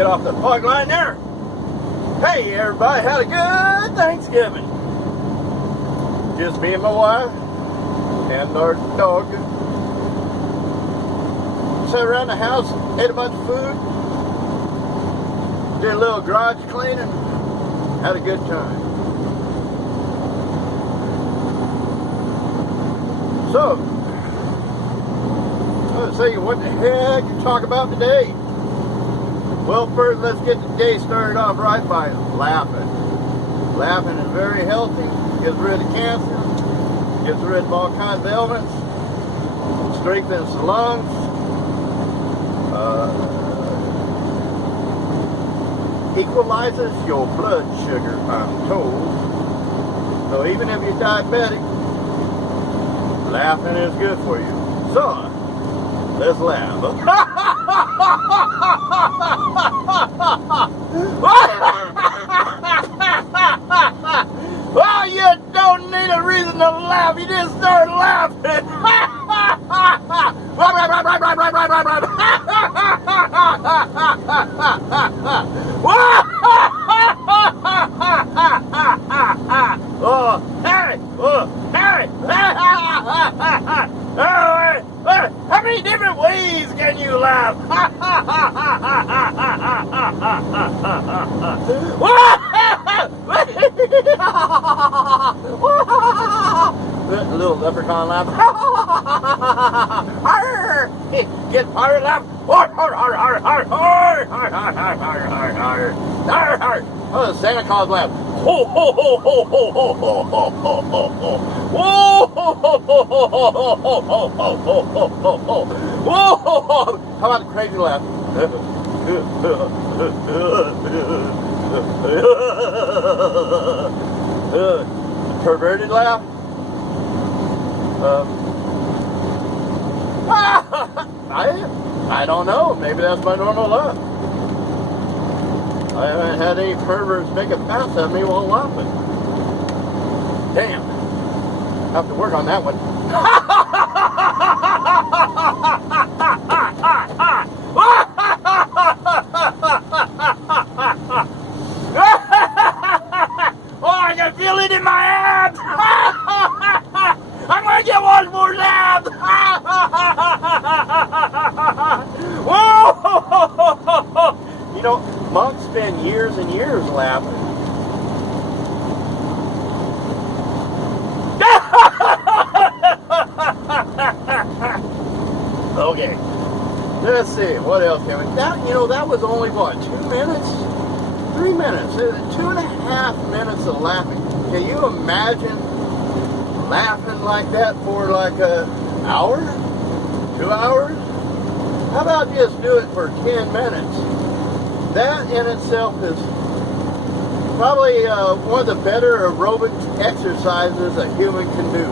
get off the fog line there. Hey, everybody, had a good Thanksgiving. Just me and my wife and our dog. Sat around the house, ate a bunch of food, did a little garage cleaning, had a good time. So, let's see, what the heck you talk about today? Well, first, let's get the day started off right by laughing. Laughing is very healthy, gets rid of cancer, gets rid of all kinds of ailments, strengthens the lungs, equalizes your blood sugar, I'm told. So even if you're diabetic, laughing is good for you. So, let's laugh. Well, you don't need a reason to laugh. You just start laughing. Oh, hey, how many different ways can you laugh? A little leprechaun laugh. Get pirate laugh. Oh, the Santa Claus laugh. Ho ho ho ho ho ho ho ho ho ho ho. Whoa ho ho ho ho ho ho ho ho ho ho. How about the crazy laugh? Perverted laugh. I don't know. Maybe that's my normal laugh. I haven't had any perverts make a pass at me while laughing. Damn. I have to work on that one. Oh, I can feel it in my abs. I'm gonna get one more laugh. You know, monks spend years and years laughing. Okay, let's see, what else can we... That was only, what, 2 minutes? 3 minutes, 2.5 minutes of laughing. Can you imagine laughing like that for like an hour? 2 hours? How about just do it for 10 minutes? That in itself is probably one of the better aerobic exercises a human can do.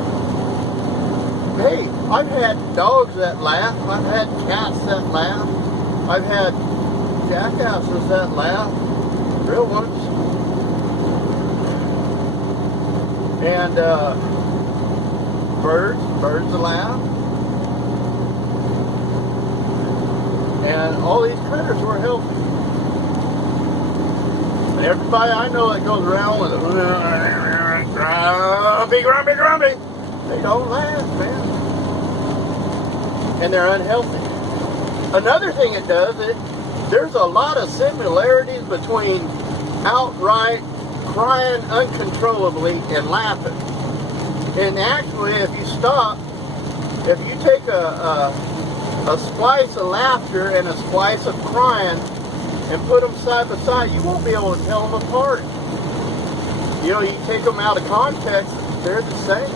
Hey, I've had dogs that laugh. I've had cats that laugh. I've had jackasses that laugh. Real ones. And birds that laugh. And all these critters were healthy. And everybody I know that goes around with a grumpy, they don't laugh, man. And they're unhealthy. Another thing it does, there's a lot of similarities between outright crying uncontrollably and laughing. And actually, if you stop, if you take a splice of laughter and a splice of crying and put them side by side, you won't be able to tell them apart. You know, you take them out of context, they're the same.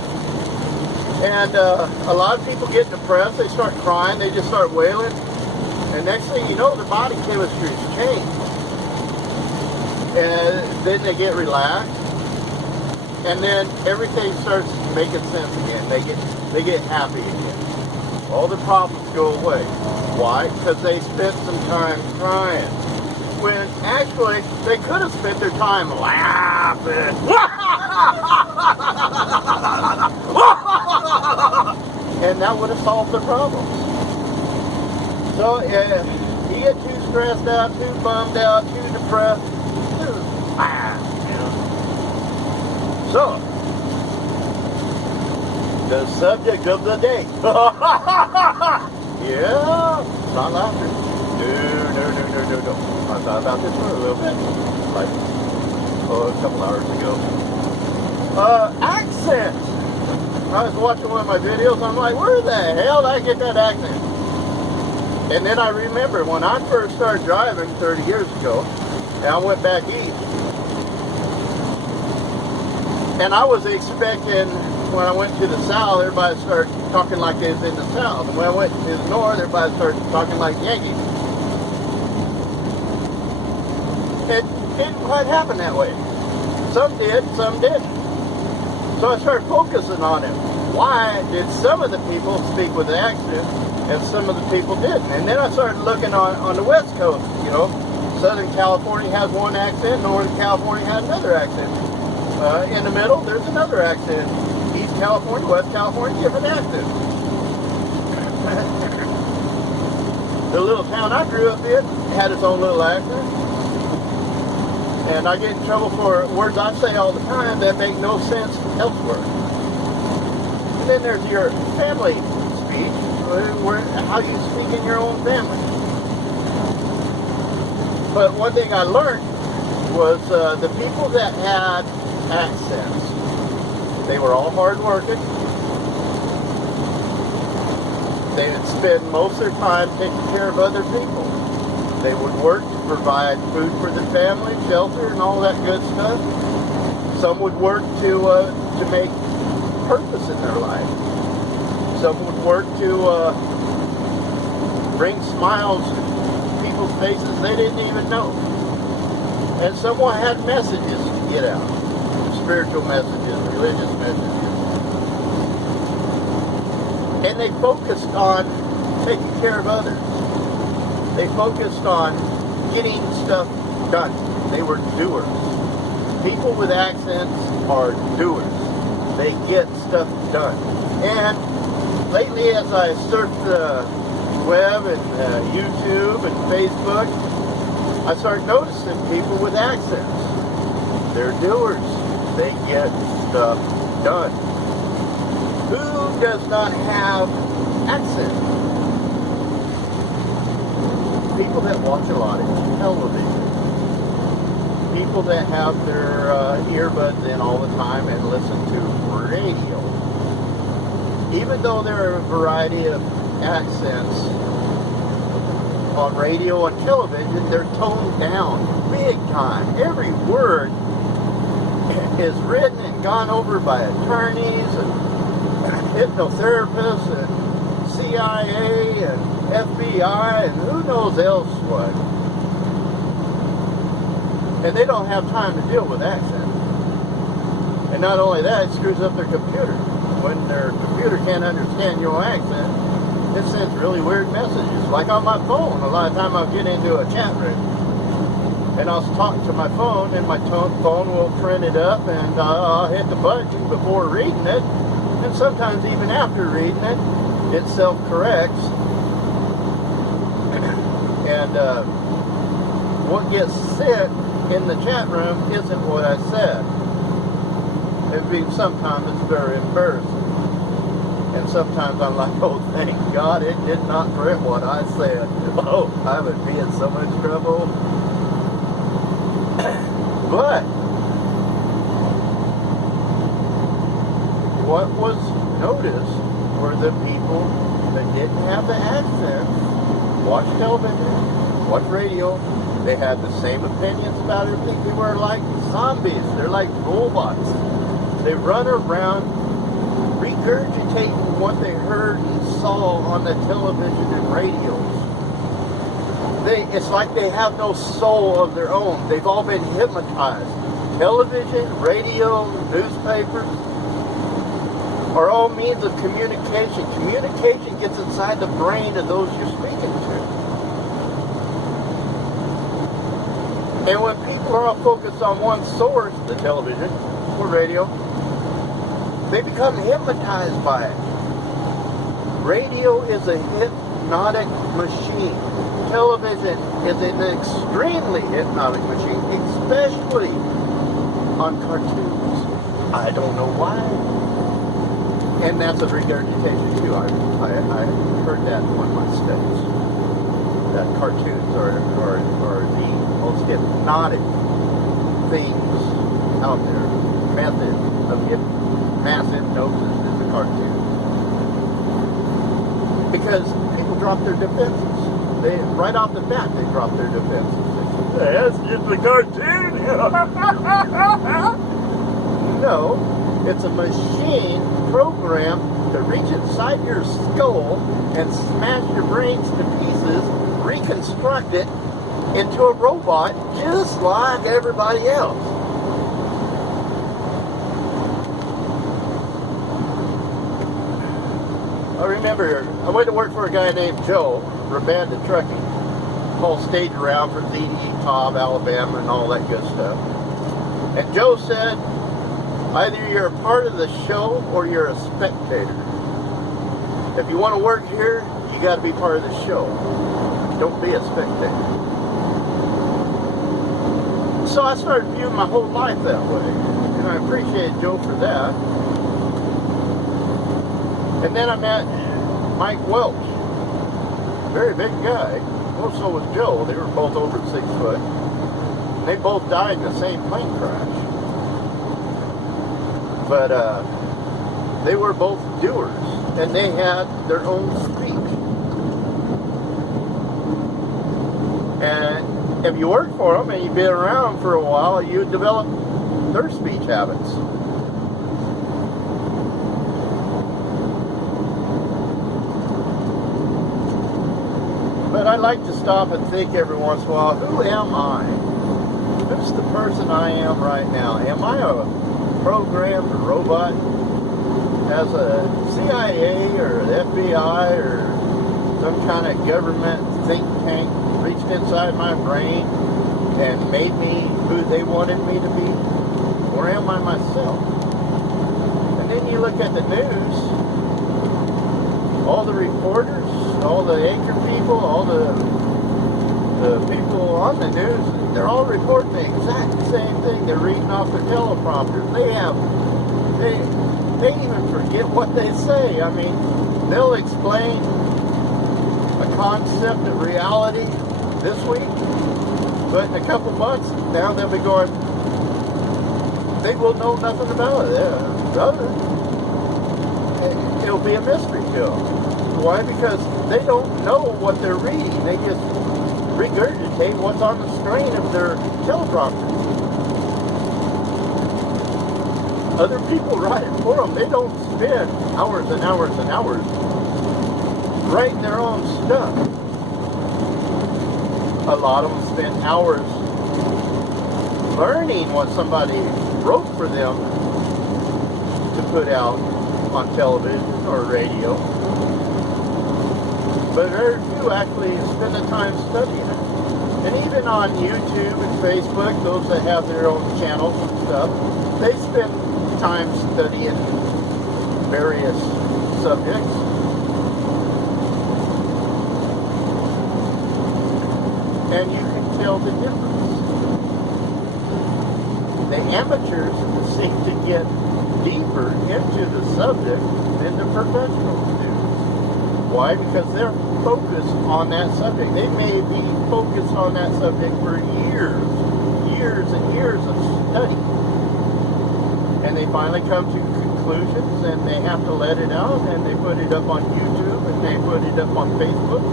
And a lot of people get depressed, they start crying, they just start wailing, and next thing you know, their body chemistry has changed. And then they get relaxed, and then everything starts making sense again. They get happy again. All the problems go away. Why? Because they spent some time crying. When actually, they could have spent their time laughing. And that would have solved their problems. So, You get too stressed out, too bummed out, too depressed, too bad, you know. So, the subject of the day. Yeah, it's not laughter. No. I thought about this one a little bit, like, a couple hours ago. Accent. I was watching one of my videos, I'm like, where the hell did I get that accent? And then I remember when I first started driving 30 years ago, and I went back east, and I was expecting, when I went to the south, everybody started talking like they was in the south. And when I went to the north, everybody started talking like Yankees. It didn't quite happen that way. Some did, some didn't. So I started focusing on it. Why did some of the people speak with the accent and some of the people didn't? And then I started looking on the West Coast, you know. Southern California has one accent, Northern California has another accent. In the middle, there's another accent. East California, West California, different accent. The little town I grew up in had its own little accent. And I get in trouble for words I say all the time that make no sense elsewhere. And then there's your family speech, how you speak in your own family. But one thing I learned was the people that had accents, they were all hard working. They would spend most of their time taking care of other people. They would work to provide food for the family, shelter, and all that good stuff. Some would work to make purpose in their life. Some would work to bring smiles to people's faces they didn't even know. And someone had messages to get out. Spiritual messages, religious messages. And they focused on taking care of others. They focused on getting stuff done. They were doers. People with accents are doers. They get stuff done. And lately, as I surf the web and YouTube and Facebook, I start noticing people with accents. They're doers. They get stuff done. Who does not have accents? People that watch a lot of television. People that have their earbuds in all the time and listen to radio. Even though there are a variety of accents on radio and television, they're toned down big time. Every word is written and gone over by attorneys and hypnotherapists and CIA and FBI and who knows else what. And they don't have time to deal with accents. And not only that, it screws up their computer. When their computer can't understand your accent, it sends really weird messages. Like on my phone, a lot of time I'll get into a chat room and I'll talk to my phone and my phone will print it up and I'll hit the button before reading it. And sometimes even after reading it, it self-corrects. And what gets said in the chat room isn't what I said. Sometimes it's very embarrassing. And sometimes I'm like, oh, thank God it did not print what I said. Oh, I would be in so much trouble. But what was noticed were the people that didn't have the accent, watch television, watch radio. They had the same opinions about everything. They were like zombies. They're like robots. They run around regurgitating what they heard and saw on the television and radios. It's like they have no soul of their own. They've all been hypnotized. Television, radio, newspapers are all means of communication. Communication gets inside the brain of those you're speaking to. And when people are all focused on one source, the television or radio, they become hypnotized by it. Radio is a hypnotic machine. television is an extremely hypnotic machine, especially on cartoons. I don't know why. And that's a regurgitation too. I heard that in one of my studies. That cartoons are the most hypnotic things out there. Method of mass hypnosis is a cartoon. Because people drop their defenses. They right off the bat they drop their defenses. They say, that's just a cartoon. No, it's a machine programmed to reach inside your skull and smash your brains to pieces, reconstruct it into a robot just like everybody else. I remember I went to work for a guy named Joe, Rabanda Trucking, whole stage around for ZD, Cobb, Alabama, and all that good stuff. And Joe said, either you're a part of the show or you're a spectator. If you want to work here, you got to be part of the show. Don't be a spectator. So I started viewing my whole life that way. And I appreciate Joe for that. And then I met Mike Welch. Very big guy. Well, so was Joe. They were both over 6 foot. And they both died in the same plane crash. But they were both doers, and they had their own speech. And if you work for them and you've been around for a while, you develop their speech habits. But I like to stop and think every once in a while, who am I? Who's the person I am right now? Am I a programmed robot? Has a CIA or the FBI or some kind of government think tank reached inside my brain and made me who they wanted me to be? Or am I myself? And then you look at the news, all the reporters, all the anchor people, all the people on the news, they're all reporting the exact same thing. They're reading off their teleprompters. They even forget what they say. I mean, they'll explain a concept of reality this week, but in a couple months, now they'll be going, they will know nothing about it. It'll be a mystery to them. Why? Because they don't know what they're reading. They just regurgitate what's on the screen of their teleprompter. Other people write it for them. They don't spend hours and hours and hours writing their own stuff. A lot of them spend hours learning what somebody wrote for them to put out on television or radio. But very few actually spend the time studying it. And even on YouTube and Facebook, those that have their own channels and stuff, they spend time studying various subjects. And you can tell the difference. The amateurs seem to get deeper into the subject than the professionals do. Why? Because they're focused on that subject. They may be focused on that subject for years and years of study. And they finally come to conclusions and they have to let it out, and they put it up on YouTube and they put it up on Facebook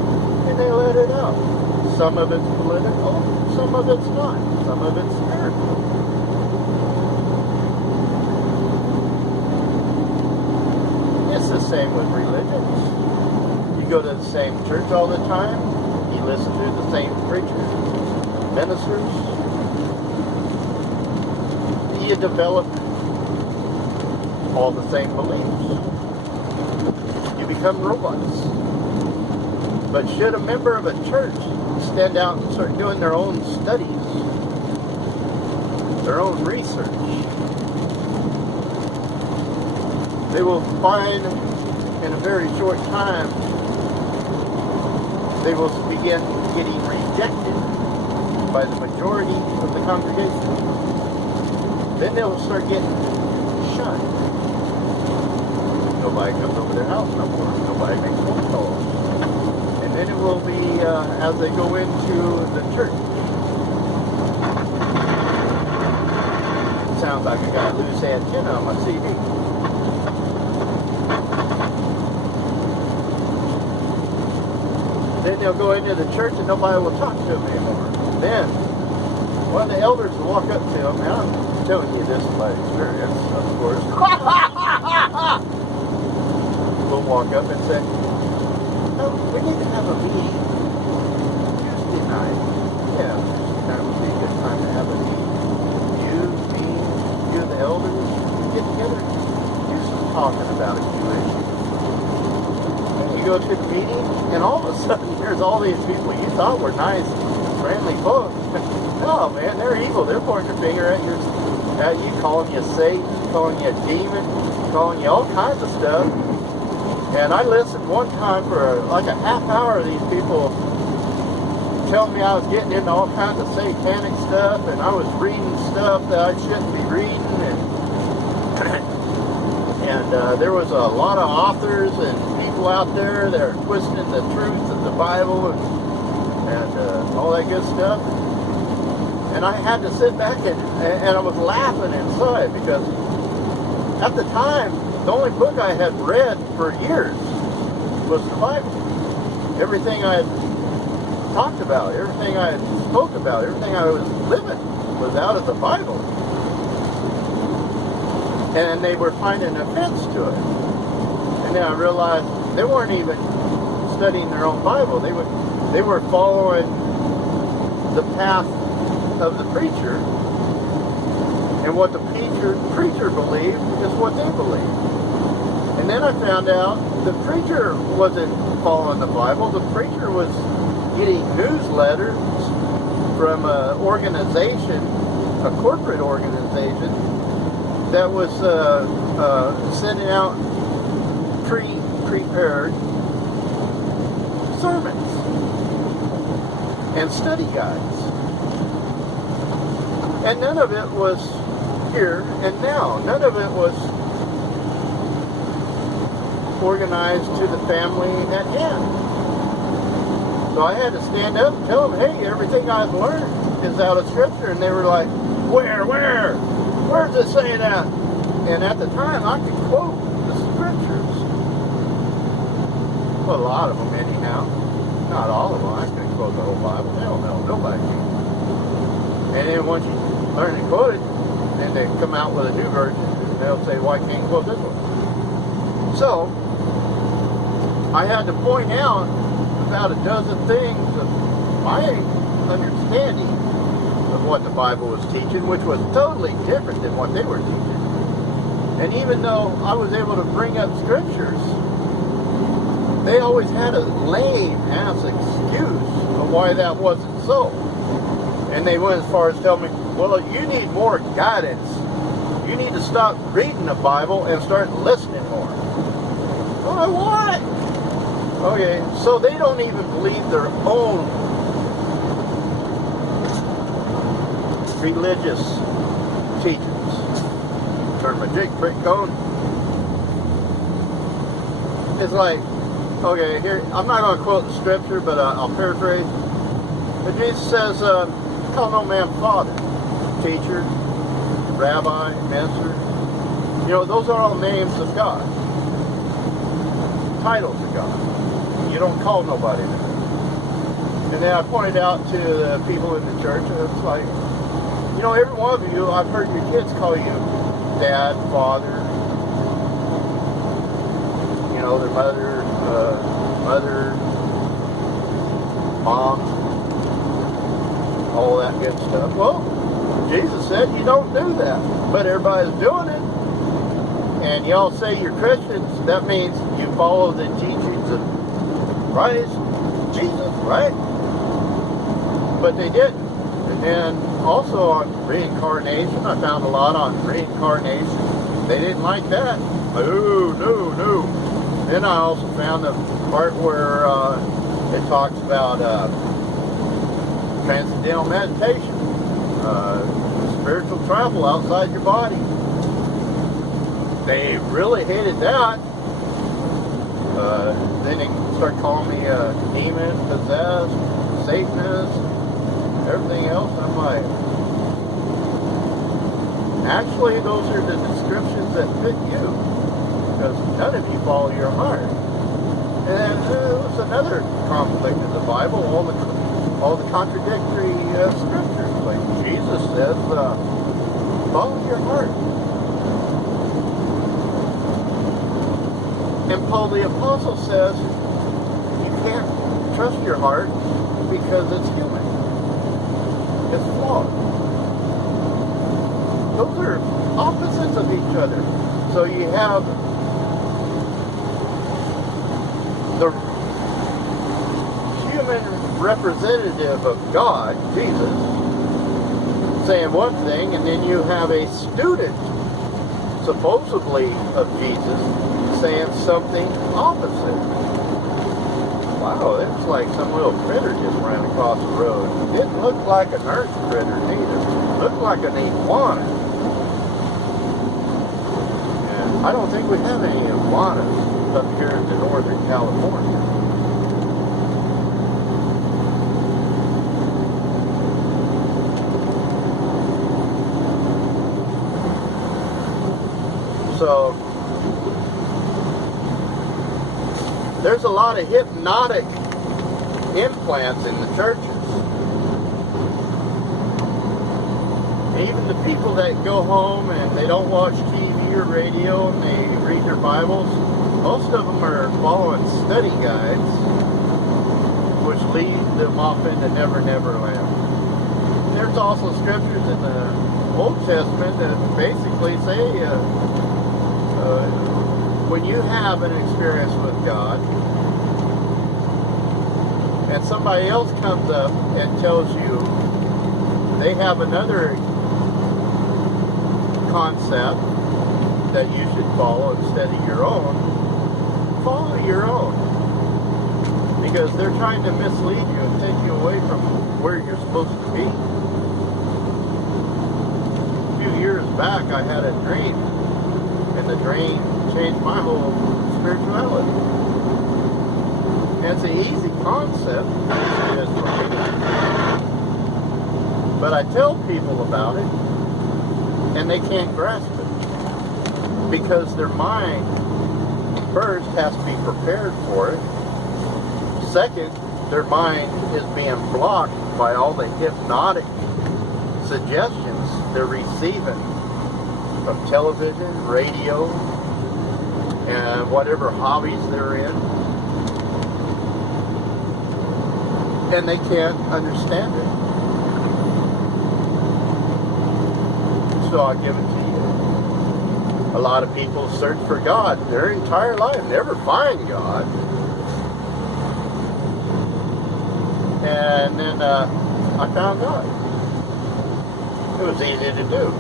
and they let it out. Some of it's political, some of it's not. Some of it's spiritual. It's the same with religions. You go to the same church all the time. You listen to the same preachers, ministers. You develop all the same beliefs. You become robots. But should a member of a church stand out and start doing their own studies, their own research, they will find in a very short time they will begin getting rejected by the majority of the congregation. Then they'll start getting shunned. Nobody comes over their house no more. Nobody makes phone calls. And then it will be as they go into the church. Sounds like I got a loose antenna on my CD. Then they'll go into the church and nobody will talk to them anymore. Then one of the elders will walk up to them, and I'm telling you this by experience, of course. Will walk up and say, "Oh, we need to have a meeting Tuesday night." Yeah, that would be a good time to have a meeting. You and the elders, get together, do some talking about a few issues. You go to the meeting, and all of a sudden, there's all these people you thought were nice, friendly folks. No, man, they're evil. They're pointing their finger at you, calling you Satan, calling you a demon, calling you all kinds of stuff. And I listened one time for like a half hour of these people telling me I was getting into all kinds of satanic stuff, and I was reading stuff that I shouldn't be reading, and there was a lot of authors and people out there that are twisting the truth of the Bible and all that good stuff. And I had to sit back and I was laughing inside because at the time, the only book I had read for years was the Bible. Everything I had talked about, everything I had spoke about, everything I was living was out of the Bible. And they were finding offense to it. And then I realized they weren't even studying their own Bible. They were following the path of the preacher, and what the preacher believed is what they believed. And then I found out the preacher wasn't following the Bible. The preacher was getting newsletters from an organization, a corporate organization, that was sending out pre-prepared sermons and study guides. And none of it was here and now. None of it was organized to the family at hand. So I had to stand up and tell them, hey, everything I've learned is out of Scripture. And they were like, where? Where's it saying that? And at the time, I could quote the Scriptures. Well, a lot of them anyhow. Not all of them. I couldn't quote the whole Bible. Hell no, nobody can. And then once you learn to quote it, then they come out with a new version, and they'll say, why can't you quote this one? So, I had to point out about a dozen things of my understanding of what the Bible was teaching, which was totally different than what they were teaching. And even though I was able to bring up Scriptures, they always had a lame-ass excuse of why that wasn't so. And they went as far as telling me, well, you need more guidance. You need to stop reading the Bible and start listening more. Oh, what? Okay, so they don't even believe their own religious teachings. Turn my jig brick on. It's like, okay, here, I'm not going to quote the Scripture, but I'll paraphrase. But Jesus says, call no man father, teacher, rabbi, minister. You know, those are all names of God. Titles of God. You don't call nobody that. And then I pointed out to the people in the church, and it's like, you know, every one of you, I've heard your kids call you dad, father, you know, their mother, mom, all that good stuff. Well, Jesus said you don't do that, but everybody's doing it. And y'all say you're Christians, that means you follow the teachings of Christ, Jesus, right? But they didn't. And then also on reincarnation, I found a lot on reincarnation. They didn't like that. No. Then I also found the part where It talks about transcendental meditation, spiritual travel outside your body. They really hated that. Then they start calling me a demon, possessed, Satanist, everything else. I'm like, actually, those are the descriptions that fit you, because none of you follow your heart. And there was another conflict in the Bible, all the contradictory scriptures. Like Jesus says, follow your heart. And Paul the Apostle says, you can't trust your heart because it's human. It's flawed. Those are opposites of each other. So you have the human representative of God, Jesus, saying one thing, and then you have a student, supposedly of Jesus, saying something opposite. Wow, it's like some little critter just ran across the road. It didn't look like an earth critter neither. It looked like an iguana. And I don't think we have any iguanas up here in the Northern California. So there's a lot of hypnotic implants in the churches. Even the people that go home and they don't watch TV or radio and they read their Bibles, most of them are following study guides, which lead them off into Never Never Land. There's also scriptures in the Old Testament that basically say when you have an experience with God and somebody else comes up and tells you they have another concept that you should follow instead of your own, follow your own, because they're trying to mislead you and take you away from where you're supposed to be. A few years back I had a dream, and the dream changed my whole spirituality. And it's an easy concept, but I tell people about it and they can't grasp it because their mind first has to be prepared for it. Second, their mind is being blocked by all the hypnotic suggestions they're receiving from television, radio, and whatever hobbies they're in. And they can't understand it. So I'll give it to you. A lot of people search for God their entire life, never find God. And then I found God. It was easy to do.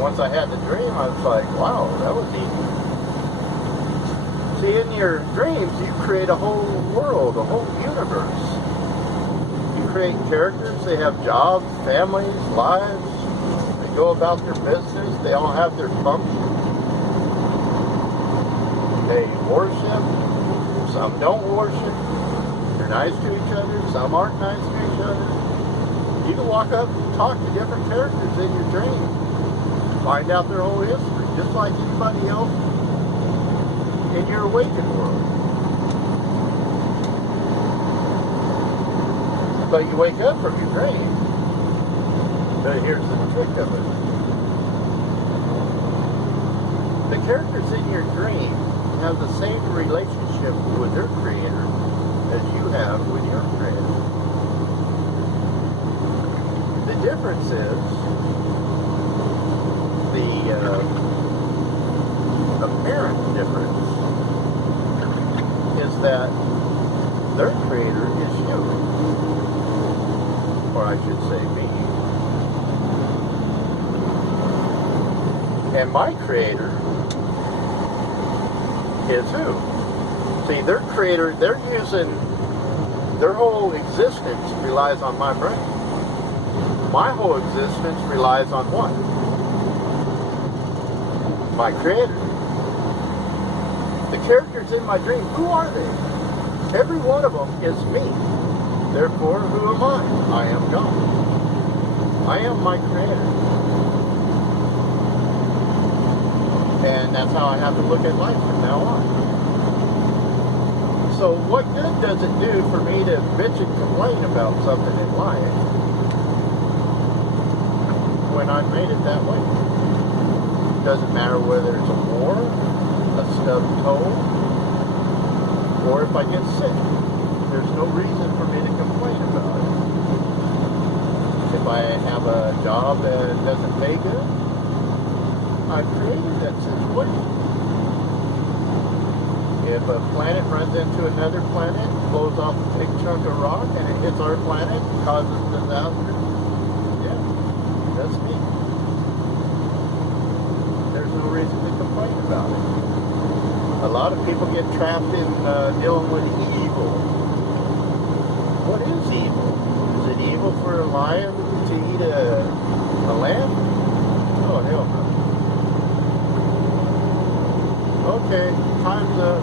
Once I had the dream, I was like, wow, that was easy. See, in your dreams, you create a whole world, a whole universe. You create characters, they have jobs, families, lives. They go about their business, they all have their function. They worship, some don't worship. They're nice to each other, some aren't nice to each other. You can walk up and talk to different characters in your dream. Find out their whole history, just like anybody else in your awakened world. But you wake up from your dream. But here's the trick of it. The characters in your dream have the same relationship with their creator as you have with your creator. The difference is the apparent difference is that their creator is you, or I should say me, and my creator is who? See, their creator, they're using Their whole existence relies on my brain. My whole existence relies on what? My creator. The characters in my dream, who are they? Every one of them is me. Therefore, who am I? I am God. I am my creator. And that's how I have to look at life from now on. So what good does it do for me to bitch and complain about something in life when I made it that way? Doesn't matter whether it's a war, a stubbed toe, or if I get sick. There's no reason for me to complain about it. If I have a job that doesn't pay good, I've created that situation. If a planet runs into another planet, blows off a big chunk of rock, and it hits our planet, causes a disaster, yeah, that's me. There's no reason to complain about it. A lot of people get trapped in dealing with evil. What is evil? Is it evil for a lion to eat a lamb? Oh, hell no. Okay, time's up.